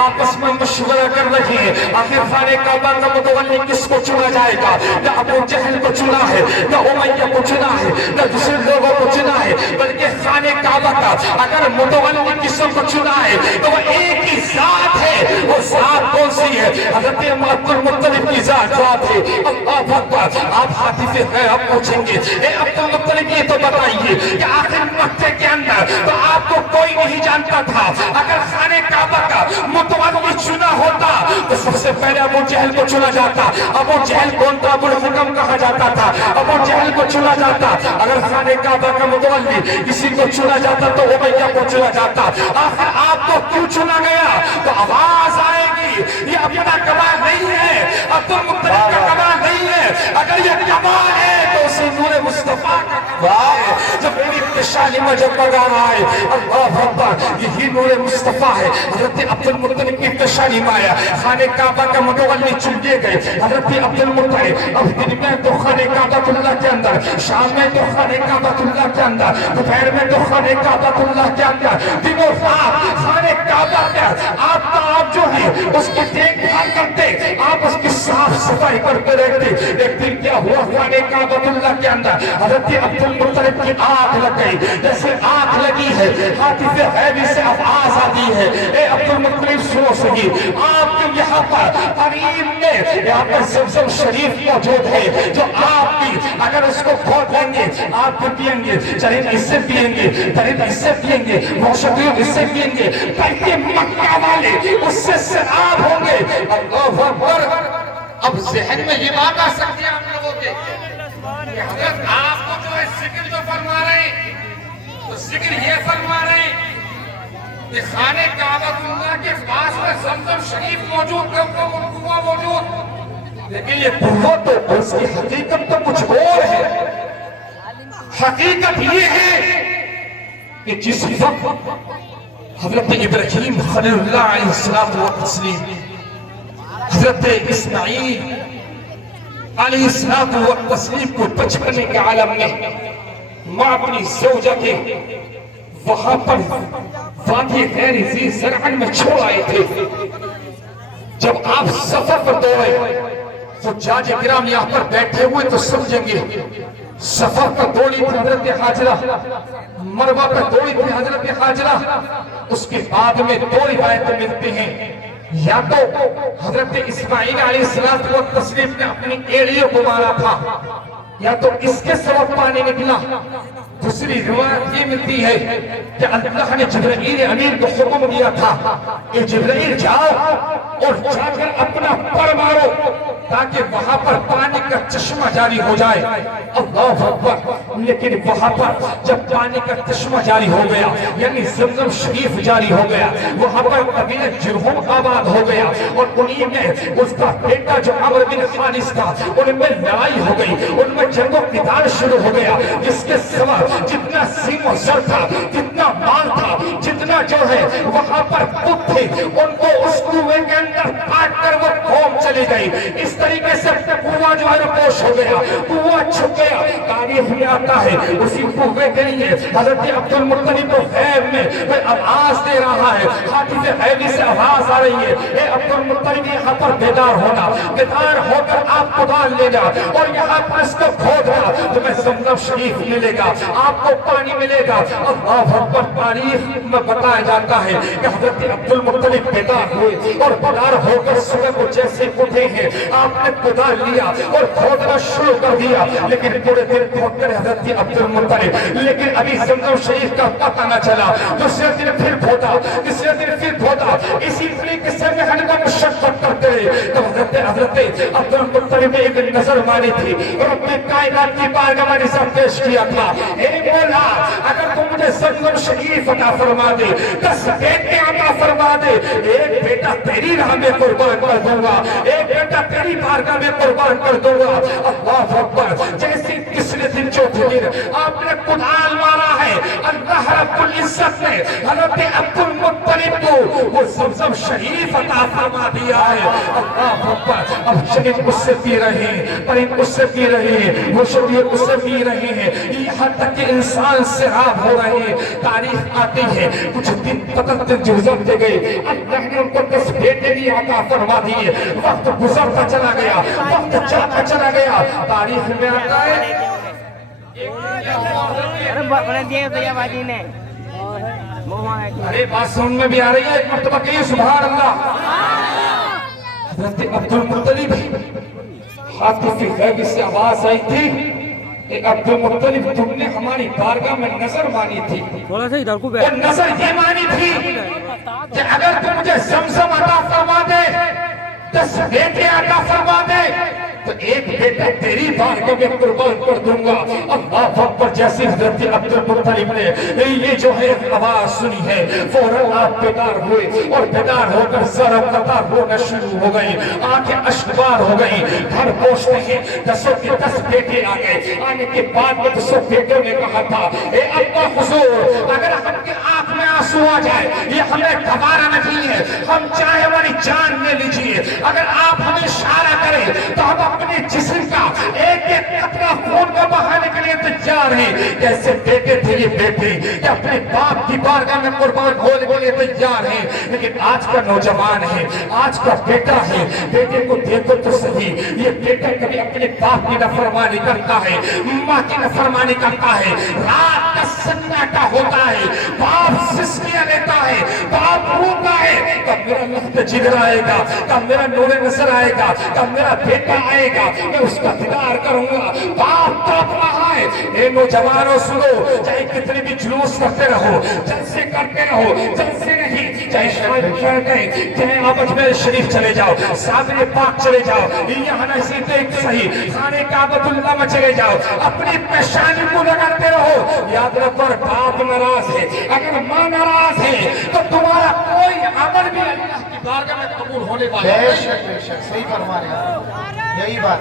آپس میں مشورہ کر رہے ہیں آخر خانے کعبہ کا متولی کس کو چنا جائے گا. نہ ابو جہل کو چنا ہے, نہ امیہ کو چنا ہے, نہ دوسرے لوگوں کو چنا ہے, بلکہ خانے کعبہ کا اگر متولی کس کو چنا ہے تو وہ ایک ہی ذات ہے. وہ ذات کون سی ہے؟ حضرت عبد المطلب کی ذات ہے. اللہ اکبر. آپ حاطف ہے, آپ پوچھیں گے اے عبد المطلب یہ تو بتائیے کہ آخر مکے کے اندر تو آپ کو کوئی نہیں جانتا تھا, اگر خانے کعبہ کا متولی چنا ہوتا تو سب سے پہلے ابو جہل کو چنا جاتا. ابو جہل کون تھا؟ ابو الحکم کہا جاتا تھا. ابو جہل کو چنا جاتا. اگر خانے کعبہ کا متولی کسی کو چنا جاتا تو امیہ کو چنا جاتا. آخر آپ کو کیوں چنا گیا؟ تو آواز آئے گی یہ اپنا کمال نہیں ہے, عبد المطلب کا کمال نہیں ہے. اگر یہ کمال ہے تو اسے نور مصطفیٰ کا کمال ہے. جب میری ابتشالی میں جب بگان آئے, اللہ اکبر, یہی نور مصطفیٰ ہے. حضرت عبد المطلب کی ابتشالی میں آیا, خانے کعبہ کا متولی چن لیے گئے. حضرت عبد المطلب اب دن میں تو خانے کعبہ اللہ کے اندر, شام میں تو خانے کعبہ اللہ کے اندر, دوپہر میں تو خانے کعبہ اللہ کے اندر, دنوں رات خانے کعبہ کے آپ جو ہے اس کی دیکھ بھال کرتے, آپ اس کی صاف صفائی کرتے رہتے. ایک دن کیا ہوا خانے کعبہ اللہ کے اندر حضرت عبد المطلب کی آنکھ لگ گئی. جیسے آنکھ لگی ہے حاطف حیوی سے آواز آتی ہے, اے عبد المطلب سنو صحیح, آپ کے یہاں پر قریب میں یہاں پر زمزم شریف موجود ہے جو آپ کی اگر اس کو کھول لیں گے آپ بھی پئیں گے, چرید اس سے پئیں گے, درد اس سے پئیں گے, موشدیوں اس سے پئیں گے, بلکہ مکہ والے اس سے سراب ہوں گے. اللہ اکبر. اب ذہن میں یہ بات آ سکتی ہے آپ لوگوں کے کہ حضرت آپ کو جو ہے ذکر جو فرما رہے ہیں تو ذکر یہ فرما رہے ہیں کہ خانے کعبہ اللہ کے پاس میں زمزم شریف موجود ہے, کنواں موجود, لیکن یہ کنواں تو اس کی حقیقت تو کچھ اور ہے. حقیقت یہ ہے کہ جس وقت حضرت ابراہیم خلیل اللہ علیہ السلام و تسلیم, حضرت اسماعیل علیہ السلام و تسلیم کو بچپنے کے عالم میں ماں اپنی زوجہ کے وہاں پر وادی غیر ذی زرعن میں چھوڑ آئے تھے. جب آپ سفر پر دوڑے, حجاج کرام یہاں پر بیٹھے ہوئے تو سمجھیں گے سفر پر دوڑی تھی حضرت حاجرہ, مروہ پر دوڑی تھی حضرت حاجرہ. اس کے بعد میں دو روایتیں ملتی ہیں, یا تو حضرت اسماعیل علیہ السلام و تسلیم نے اپنی ایڑیوں کو مارا تھا, یا تو اس کے سبب پانی نکلا. دوسری روایت یہ ملتی ہے کہ اللہ نے جبرائیل امین کو حکم دیا تھا کہ جبرائیل جاؤ اور جا کر اپنا پر مارو تاکہ وہاں پر پانی کا چشمہ جاری ہو جائے. اللہ اکبر. لیکن وہاں پر جب پانی کا چشمہ جاری ہو گیا, یعنی زمزم شریف جاری ہو گیا, وہاں پر قبیلہ جرہم آباد ہو گیا, اور انہی میں اس کا بیٹا جو عمر بن خالص تھا ان میں لڑائی ہو گئی, ان میں جنگ و قتال شروع ہو گیا, جس کے سوا جتنا سیم و زر تھا, جتنا مال تھا, جتنا جو ہے وہاں پر پت تھے, ان کو اس کنویں کے اندر کاٹ کر وہ قوم چلی گئی. اس طریقے سے کنواں جو ہے پوش ہو گیا, کنواں چھپ گیا. تاریخ میں آتا ہے اسی کنویں کے لیے حضرت عبد المطلب کو غیب میں آواز دے رہا ہے, حاطف حیوی سے آواز آ رہی ہے, اے عبد المطلب یہاں پر بیدار ہونا, بیدار ہو کر آپ کو ڈال لے جا اور یہاں پر اس کو کھودنا, تمہیں زمزم شریف ملے گا, آپ کو پانی ملے گا. اللہ اکبر. تاریخ میں بتایا جاتا ہے کہ حضرت عبد المطلب بیدار ہوئے اور بیدار ہو کر صبح کو جیسے اٹھے ہیں آپ نے کدال لیا اور کھودنا شروع کر دیا, لیکن پورے دن کھود کر حضرت عبد المطلب, لیکن ابھی زمزم شریف کا پتہ نہ چلا. دوسرے دن پھر کھودا, تیسرے دن پھر کھودا, اسی طریقے سے محنت و مشقت کرتے رہے. تو حضرت عبد المطلب نے ایک نظر ماری تھی, رب کائنات کی بارگاہ میں نظر پیش کیا تھا, اے مولا اگر تم مجھے زمزم شریف عطا فرما دے, 10 بیٹے عطا فرما دے, ایک بیٹا تیری راہ میں قربان کر دوں گا, ایک بیٹا تیری بارگاہ میں قربان کر دوں گا. اللہ اکبر. جیسے تیسرے دن چوتھے دن آپ نے کدال مارا ہے, اللہ رب العزت نے حضرت عبد المطلب کو وہ زمزم شریف عطا فرما دیا ہے. اللہ اکبر. اب شریف اس سے پی رہے ہیں, پرند اس سے پی رہے ہیں, مشدیر اس سے پی رہے ہیں, یہاں تک کہ انسان سراب ہو رہے ہیں. تاریخ آتی ہے کچھ دن پتہ جزم دے گئے, اللہ نے ان کو بیٹے بھی عطا فرما دیے. وقت گزرتا چلا گیا, وقت جاتا چلا گیا. تاریخ میں آتا ہے ارے بات سن میں بھی آ رہی ہے, ایک مرتبہ کہیے سبحان اللہ. حضرت عبد المطلب ہاتھ کی غیبی سے آواز آئی تھی, اے عبد المطلب تم نے ہماری بارگاہ میں نظر مانی تھی, اور نظر یہ مانی تھی کہ اگر تم مجھے زمزم عطا فرما دے, 10 بیٹے عطا فرما دے, تو ایک بیٹا تیری بارگاہ میں قربان کر دوں گا. اللہ اکبر. جیسے حضرت عبد المطلب نے یہ جو ہے آواز سنی ہے, فوراً آپ بیدار ہوئے, اور بیدار ہو کر ذرا قطار ہونا شروع ہو گئی, آنکھیں اشکبار ہو گئی. گھر پہنچتے ہیں 10 کے 10 بیٹے آ گئے. آنے کے بعد میں 10 بیٹوں نے کہا تھا, اے ابا حضور, اگر ہم کے آنکھ میں آنسو آ جائے, یہ ہمیں گوارا نہیں ہے, ہم چاہے ہماری جان لے لیجئے. اگر آپ ہمیں اشارہ کریں تو ہم اپنے جسم کا ایک ایک قطرہ خون کا بہانے کے لیے تیار ہیں. کیسے بیٹے تھے یہ بیٹے کہ اپنے باپ کی بارگاہ میں قربان ہونے کے لیے تیار ہیں. لیکن آج کا نوجوان ہے, آج کا بیٹا ہے, بیٹے کو دیکھو تو صحیح, یہ بیٹا کبھی اپنے باپ کی نافرمانی کرتا ہے, ماں کی نافرمانی کرتا ہے. رات کا سناٹا ہوتا ہے, باپ سسکیاں لیتا ہے, باپ روتا ہے, کب میرا لخت جگر آئے گا, کب میرا نور نظر آئے گا, کب میرا بیٹا آئے گا, میں اس کا دیدار کروں گا. باپ تڑپ رہا ہے. اے نوجوانوں سنو, چاہے کتنے بھی جلوس کرتے رہو, جلسے کرتے رہو, جلسے نہیں, چاہے شاید گئے, چاہے آپ اجمیر شریف چلے جاؤ, سامنے پاک چلے جاؤ, یہاں نہیں دیکھ صحیح, خانے کعبۃ اللہ میں چلے جاؤ, اپنی پیشانی کو لگاتے رہو. یاد رکھو, باپ ناراض ہے, اگر ماں ناراض ہے, تو تمہارا کوئی عمل بھی اللہ کی بارگاہ میں قبول ہونے والا ہے. بے شک صحیح فرما رہے ہیں, یہی بات.